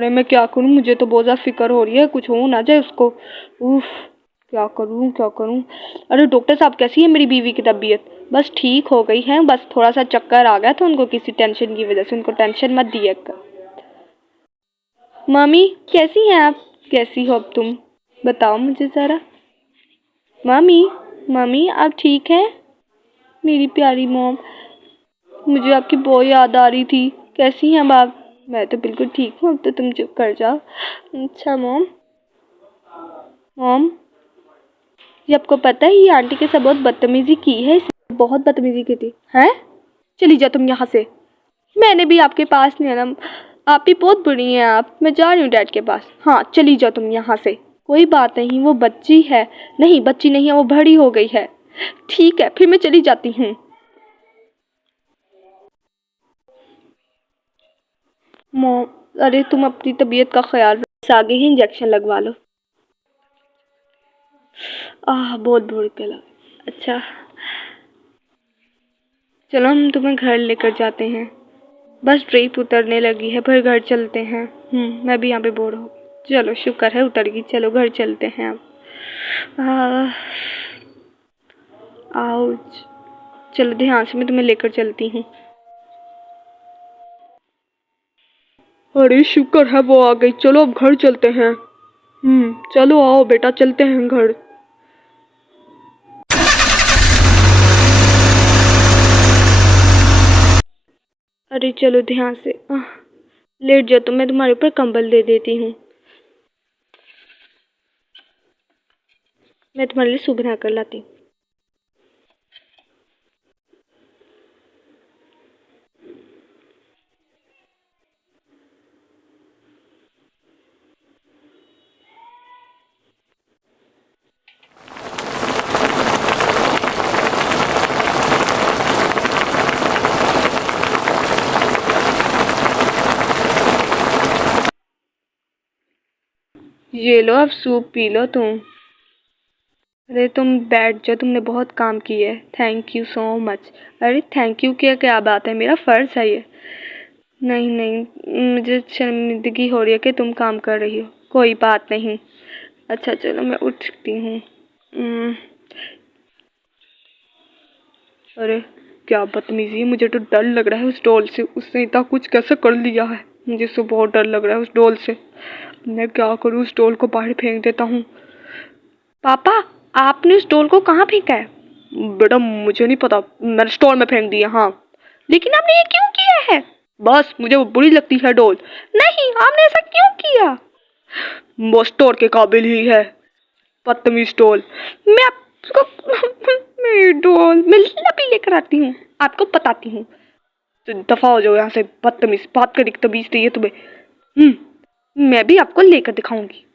अरे मैं क्या करूं, मुझे तो बहुत ज़्यादा फिक्र हो रही है, कुछ हो ना जाए उसको। उफ, क्या करूं क्या करूं। अरे डॉक्टर साहब, कैसी है मेरी बीवी की तबीयत? बस ठीक हो गई है, बस थोड़ा सा चक्कर आ गया था उनको किसी टेंशन की वजह से, उनको टेंशन मत दिया कर। मम्मी कैसी हैं आप? कैसी हो अब तुम? बताओ मुझे ज़रा। मम्मी, मम्मी आप ठीक हैं? मेरी प्यारी मॉम, मुझे आपकी बहुत याद आ रही थी। कैसी हैं अब आप? मैं तो बिल्कुल ठीक हूँ, अब तो तुम चुप कर जाओ। अच्छा मॉम, मॉम ये आपको पता है ये आंटी के साथ बहुत बदतमीजी की है, बहुत बदतमीजी की थी। हैं? चली जा तुम यहाँ से। मैंने भी आपके पास नहीं आना, आप भी बहुत बुरी हैं आप। मैं जा रही हूँ डैड के पास। हाँ चली जाओ तुम यहाँ से। कोई बात नहीं, वो बच्ची है। नहीं बच्ची नहीं है, वो बड़ी हो गई है। ठीक है फिर मैं चली जाती हूँ। मॉम, अरे तुम अपनी तबीयत का ख्याल रखो, आगे ही इंजेक्शन लगवा लो। बहुत भूख लगा। अच्छा चलो हम तुम्हें घर लेकर जाते हैं। बस ट्रिप उतरने लगी है, फिर घर चलते हैं। मैं भी यहाँ पे बोर हो। चलो शुक्र है उतर गई, चलो घर चलते हैं अब। आउच, चलो ध्यान से, मैं तुम्हें लेकर चलती हूँ। अरे शुक्र है वो आ गई, चलो अब घर चलते हैं। चलो आओ बेटा, चलते हैं घर। अरे चलो ध्यान से। लेट जाओ तो मैं तुम्हारे ऊपर कंबल दे देती हूँ। मैं तुम्हारे लिए सूप बना कर लाती हूँ। ये लो अब सूप पी लो तुम। अरे तुम बैठ जाओ, तुमने बहुत काम किया है। Thank you so much. अरे थैंक यू क्या बात है, मेरा फ़र्ज़ है ये। नहीं नहीं, मुझे शर्मिंदगी हो रही है कि तुम काम कर रही हो। कोई बात नहीं। अच्छा चलो मैं उठती हूँ। अरे क्या बदतमीजी है, मुझे तो डर लग रहा है उस डॉल से। उसने इतना कुछ कैसे कर लिया है, मुझे तो बहुत डर लग रहा है उस डॉल से। मैं क्या करूँ, उस डॉल को बाहर फेंक देता हूँ। पापा आपने उस डॉल को कहाँ फेंका है? बेटा मुझे नहीं पता, मैंने स्टोर में फेंक दिया। हाँ लेकिन आपने ये क्यों किया है? बस मुझे वो बुरी लगती है डॉल। नहीं आपने ऐसा क्यों किया? वो स्टोर के काबिल ही है, बदतमीज डॉल। मैं आपको मेरी डॉल मैं अभी लेकर आती हूँ, आपको बताती हूँ। तो दफा हो जाओ यहाँ से, बदतमीज। बात करने की तमीज नहीं है तुम्हें। मैं भी आपको लेकर दिखाऊंगी।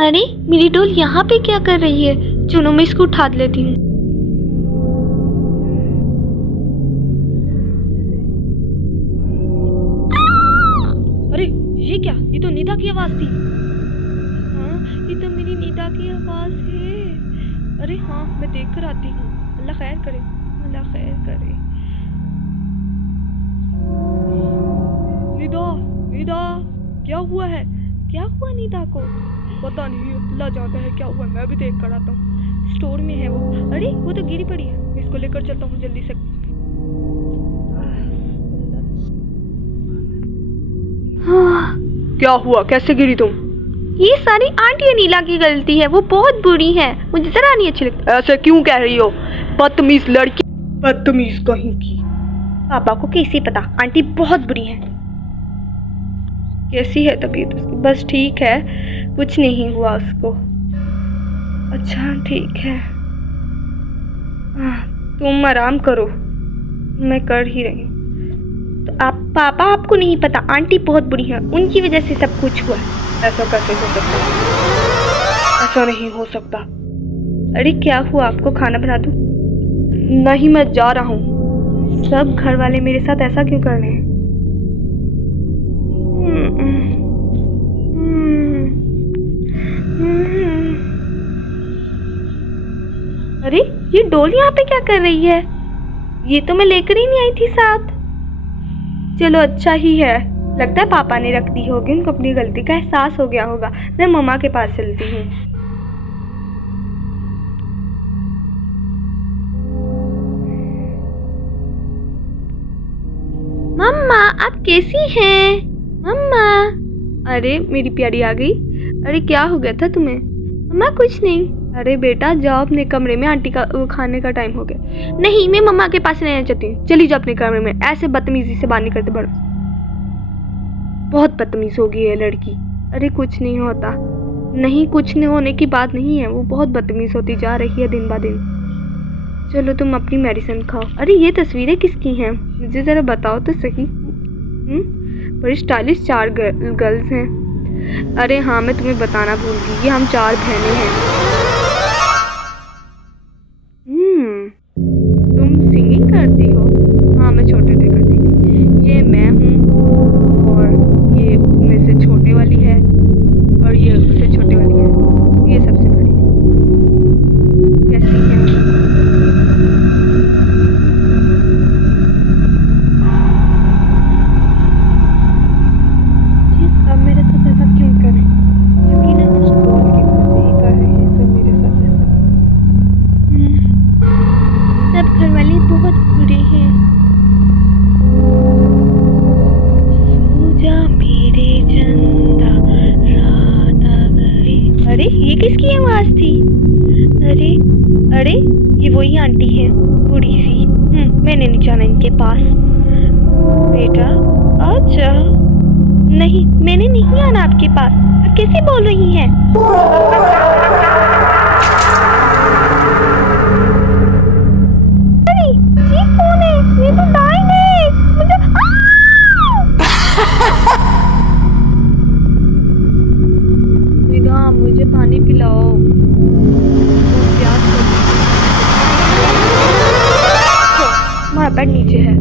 अरे मेरी डॉल यहाँ पे क्या कर रही है? चलो मैं इसको उठा लेती हूँ। अरे ये क्या, ये तो नीता की आवाज थी। हाँ ये तो मेरी नीता की आवाज है। अरे हाँ मैं देख कर आती हूँ। अल्लाह खैर करे, अल्लाह खैर करे। नीता, नीता क्या हुआ है? क्या हुआ नीता को? पता नहीं, अल्लाह जानता है क्या हुआ। मैं भी देख कर आता हूँ। स्टोर में है वो। अरे वो तो गिरी पड़ी है, मैं इसको लेकर चलता हूँ जल्दी से। क्या हुआ, कैसे गिरी तुम? ये सारी आंटी अनीला की गलती है, वो बहुत बुरी है, मुझे जरा नहीं अच्छी लगती। ऐसे क्यों कह रही हो? बदतमीज लड़की, बदतमीज कहीं की। पापा को कैसे पता, आंटी बहुत बुरी है। कैसी है तबीयत उसकी? बस ठीक है, कुछ नहीं हुआ उसको। अच्छा ठीक है, तुम आराम करो, मैं कर ही रही हूँ। तो पापा आपको नहीं पता, आंटी बहुत बुरी है, उनकी वजह से सब कुछ हुआ। ऐसा कैसे हो सकता है? ऐसा नहीं हो सकता। अरे क्या हुआ, आपको खाना बना दूं? नहीं, मैं जा रहा हूँ। सब घर वाले मेरे साथ ऐसा क्यों कर रहे हैं? अरे ये डॉल यहाँ पे क्या कर रही है? ये तो मैं लेकर ही नहीं आई थी साथ। चलो अच्छा ही है, लगता है पापा ने रख दी होगी, उनको अपनी गलती का एहसास हो गया होगा। मैं मम्मा के पास चलती हूँ। मम्मा आप कैसी हैं? मम्मा। अरे मेरी प्यारी आ गई। अरे क्या हो गया था तुम्हें? मम्मा कुछ नहीं। अरे बेटा जाओ अपने कमरे में, आंटी का खाने का टाइम हो गया। नहीं, मैं मम्मा के पास रहना चाहती हूँ। चली जाओ अपने कमरे में, ऐसे बदतमीजी से बात नहीं करते बड़ों। बहुत बदतमीज हो गई है लड़की। अरे कुछ नहीं होता। नहीं, कुछ नहीं होने की बात नहीं है, वो बहुत बदतमीज होती जा रही है दिन ब दिन। चलो तुम अपनी मेडिसिन खाओ। अरे ये तस्वीरें किसकी हैं, मुझे ज़रा बताओ तो सही। बड़ी स्टाइलिश 4 गर्ल्स हैं। अरे हाँ, मैं तुम्हें बताना भूल गई, ये हम 4 बहनें हैं। तुम सिंगिंग करती हो? हाँ, मैं छोटे से करती थी। ये मैं हूँ, और ये मेरे से छोटे वाली है, और ये उससे छोटे वाली है, ये सबसे बड़ी है। कैसी है? ये सब मेरे साथ ऐसा क्यों करें? यकीनन उस डॉल की वजह से ही कर रहे हैं सब मेरे साथ ऐसा। सब घर वाले बहुत बुरे हैं। सो जा मेरे चंदा, रात आ गई। अरे ये किसकी आवाज थी? अरे अरे ये वही आंटी है, बूढ़ी सी। मैंने नहीं जाना इनके पास। बेटा आजा। नहीं, मैंने नहीं आना आपके पास। आप कैसे बोल रही हैं? अरे ये कौन है? ये तो डाइन है। निदा मुझे पानी पिलाओ, बहुत प्यास लगी। हमारा बेड नीचे है।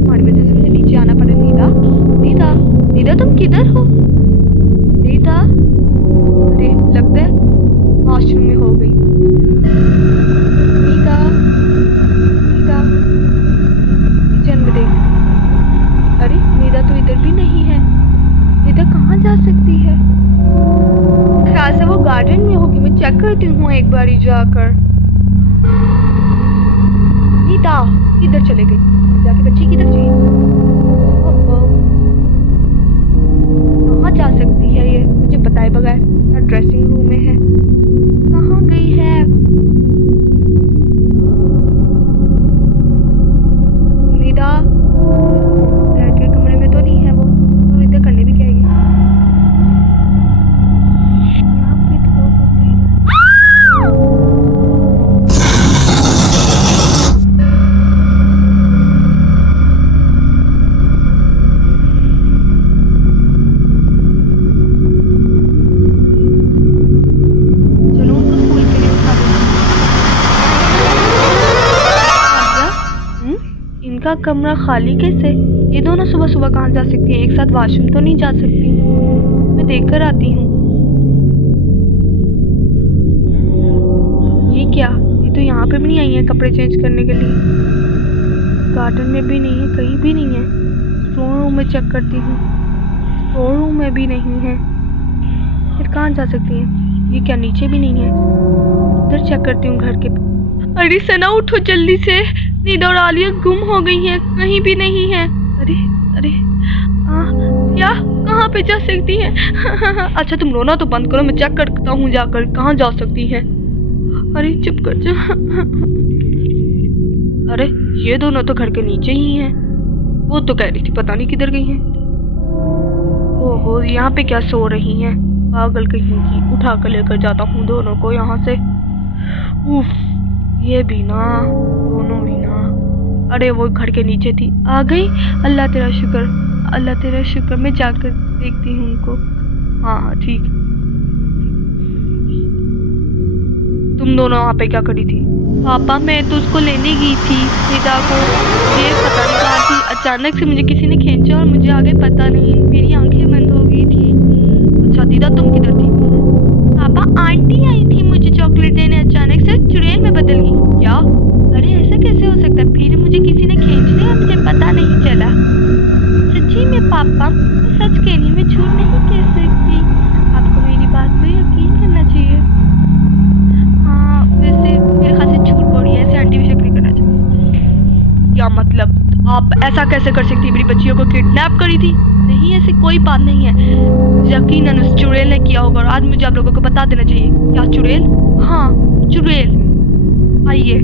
हमारी वजह से मुझे नीचे आना पड़ा। नीदा, नीदा, नीदा तुम किधर हो? नीदा, अरे लगता है वॉशरूम में हो गई। नीदा, नीदा, किचन में देख। अरे नीदा तो इधर भी नहीं है। नीदा कहाँ जा सकती है? ख्याल से वो गार्डन में होगी, मैं चेक करती हूँ एक बारी जाकर। नीदा किधर चले गई? जाके बच्ची किधर गई? कहाँ जा सकती है ये, मुझे बताए बगैर? ड्रेसिंग रूम में है। कहाँ गई है? निदा डैड के कमरे में तो नहीं है वो, तो इधर करने भी क्या है? यहाँ पे तो इनका कमरा खाली कैसे? ये दोनों सुबह सुबह कहाँ जा सकती हैं? एक साथ वॉशरूम तो नहीं जा सकती। मैं देख कर आती हूँ। ये क्या? ये तो यहाँ पे भी नहीं आई है कपड़े चेंज करने के लिए। गार्डन में भी नहीं है, कहीं भी नहीं है। स्टोर रूम में चेक करती हूँ, स्टोर रूम में भी नहीं है। फिर कहाँ जा सकती हैं? ये क्या नीचे भी नहीं है? इधर चेक करती हूँ घर के। अरे सना उठो जल्दी से, नीदा और आलिया गुम हो गई हैं, कहीं भी नहीं है। अरे अरे क्या? कहाँ पे जा सकती हैं? अच्छा तुम रोना तो बंद करो, मैं चेक करता हूँ जाकर कहाँ जा सकती है। अरे चुप कर जा। अरे ये दोनों तो घर के नीचे ही हैं। वो तो कह रही थी पता नहीं किधर गई हैं। ओहो, यहाँ पे क्या सो रही हैं? पागल कहीं की, उठा कर लेकर जाता हूँ दोनों को यहाँ से। उफ, ये भी ना, दोनों भी ना। अरे वो घर के नीचे थी। आ गई? अल्लाह तेरा शुक्र, अल्लाह तेरा शुक्र। मैं जाकर देखती हूँ उनको। हाँ हाँ ठीक। तुम दोनों वहाँ पे क्या करी थी? पापा मैं तो उसको लेने गई थी सीता को, ये पता नहीं कहाँ थी, अचानक से मुझे किसी ने खींचा और मुझे आगे पता नहीं, मेरी आंखें बंद हो गई थी। अच्छा दीदा तुम किधर थी? पापा आंटी आई थी मुझे चॉकलेट देने, अचानक से चुड़ैल में बदल गई। क्या? अरे ऐसा कैसे हो सकता है? फिर मुझे किसी ने खींच लिया, मुझे पता नहीं चला। सच्ची में पापा, सच कह रही हूँ, मैं झूठ नहीं कह सकती। आपको मेरी बात पे यकीन करना चाहिए। हाँ वैसे मेरे ख्याल से झूठ बोल रही है, ऐसे आंटी भी शक नहीं करना चाहिए। क्या मतलब? आप ऐसा कैसे कर सकती? मेरी बच्चियों को किडनैप करी थी? नहीं ऐसी कोई बात नहीं है, यकीनन उस चुड़ैल ने किया होगा और आज मुझे आप लोगों को बता देना चाहिए। क्या चुड़ैल? हाँ चुड़ैल। आइए।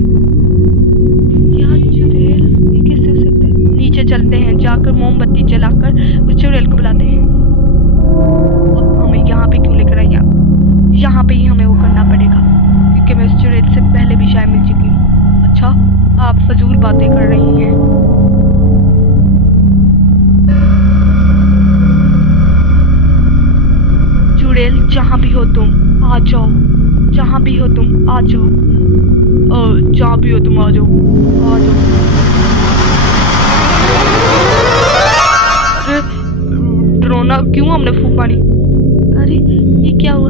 क्या चुड़ैल? ये कैसे हो सकता है? नीचे चलते हैं, जाकर मोमबत्ती जलाकर उस चुड़ैल को बुलाते हैं। अब हमें यहाँ पे क्यों लेकर आई आप? यहाँ पे ही हमें वो करना पड़ेगा क्योंकि मैं उस चुड़ैल से पहले भी शायद मिल चुकी हूँ। अच्छा आप फजूल बातें कर रही हैं। चुड़ैल जहाँ भी हो तुम आ जाओ, जहाँ भी हो तुम आ जाओ, जहाँ भी हो तुम आ जाओ, आ जाओ। अरे ड्रोना क्यों हमने फूंक मारी? अरे ये क्या हुआ?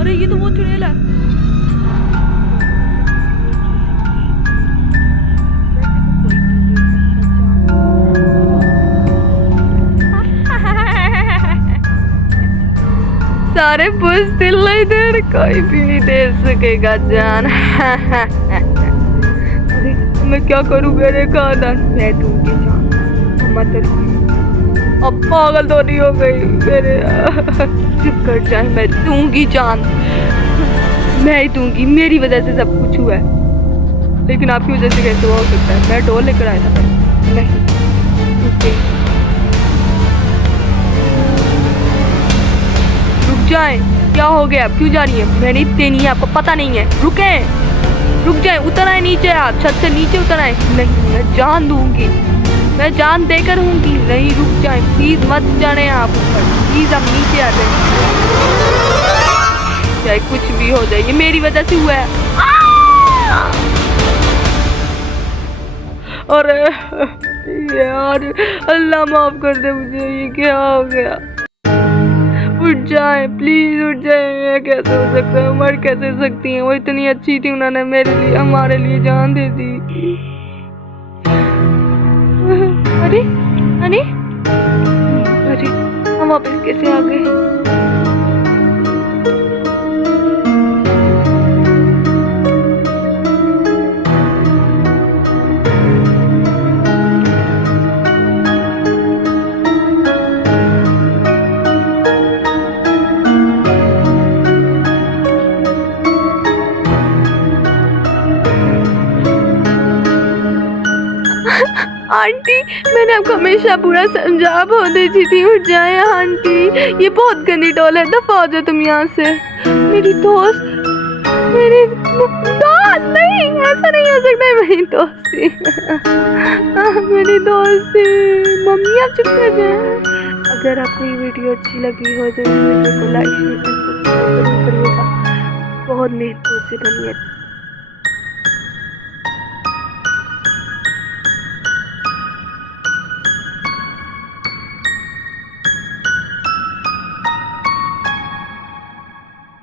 अरे ये तो वो चुड़ैल है। सारे बुज़दिल इधर, कोई भी नहीं दे सकेगा जान। अरे मैं क्या करूँ? मेरे खानदान मैं दूंगी जान, मत अब पागल तो नहीं हो गई मेरे? चुप कर जाए, मैं दूंगी जान, मैं ही दूंगी। मेरी वजह से सब कुछ हुआ है, लेकिन आपकी वजह से कैसे हो सकता है? मैं डोल लेकर आया था। नहीं जाए, क्या हो गया? क्यों जा रही है? मैंने देनी है, आपको पता नहीं है? रुक जाए, उतर आए नीचे, आप छत से नीचे उतर आए। नहीं मैं जान दूंगी, मैं जान देकर रहूंगी। नहीं रुक जाए प्लीज, मत जाने आप ऊपर, प्लीज आप नीचे आ जाए। चाहे कुछ भी हो जाए, ये मेरी वजह से हुआ है। अरे यार अल्लाह माफ कर दे मुझे, ये क्या हो गया? उठ जाए प्लीज, उठ जाए। कैसे हो सकता है? मर कैसे सकती हैं? वो इतनी अच्छी थी, उन्होंने मेरे लिए, हमारे लिए जान दे दी। अरे अरे अरे हम वापस कैसे आ गए? आंटी मैंने आपको हमेशा पूरा समझा, बहुत देती थी। उठ जाए आंटी, ये बहुत गंदी डॉल है, दफा हो जाओ तुम यहाँ से। मेरी दोस्त, मेरी दोस्त नहीं, ऐसा नहीं हो सकता है। मेरी दोस्त थी, मेरी दोस्त थी। मम्मी आप चुप कर जाए। अगर आपको ये वीडियो अच्छी लगी हो तो इस वीडियो को लाइक शेयर करिएगा, बहुत मेहनत से बनी है।